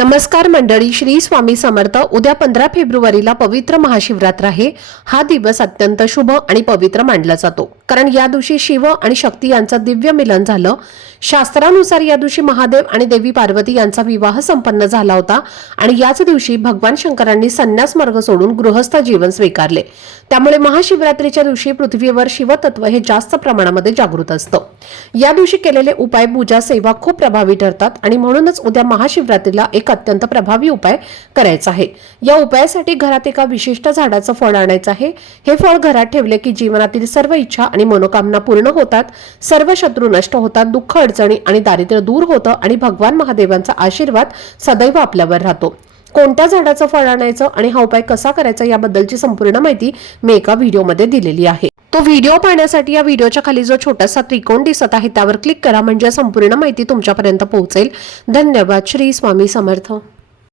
नमस्कार मंडळी, श्री स्वामी समर्थ। उद्या 15 फेब्रुवारीला पवित्र महाशिवरात्र आहे। हा दिवस अत्यंत शुभ आणि पवित्र मानला जातो, कारण या दिवशी शिव आणि शक्ती यांचं दिव्य मिलन झालं। शास्त्रानुसार या दिवशी महादेव आणि देवी पार्वती यांचा विवाह संपन्न झाला होता आणि याच दिवशी भगवान शंकरांनी संन्यास मार्ग सोडून गृहस्थ जीवन स्वीकारले। त्यामुळे महाशिवरात्रीच्या दिवशी पृथ्वीवर शिवतत्व हे जास्त प्रमाणामध्ये जागृत असतं। या दिवशी केलेले उपाय, पूजा, सेवा खूप प्रभावी ठरतात आणि म्हणूनच उद्या महाशिवरात्रीला एक अत्यंत प्रभावी उपाय करायचा आहे। या उपायासाठी घरात एका विशिष्ट झाडाचं फळ आणायचं आहे। हे फळ घरात ठेवले की जीवनातील सर्व इच्छा आणि मनोकामना पूर्ण होतात, सर्व शत्रू नष्ट होतात, दुःख, अडचणी आणि दारिद्र्य दूर होतं आणि भगवान महादेवांचा आशीर्वाद सदैव आपल्यावर राहतो। कोणत्या झाडाचं फळ आणायचं आणि हा उपाय कसा करायचा याबद्दलची संपूर्ण माहिती मी एका व्हिडिओमध्ये दिलेली आहे। तो व्हिडिओ पाहण्यासाठी या व्हिडिओच्या खाली जो छोटासा त्रिकोण दिसत आहे त्यावर क्लिक करा, म्हणजे संपूर्ण माहिती तुमच्यापर्यंत पोहोचेल। धन्यवाद। श्री स्वामी समर्थ।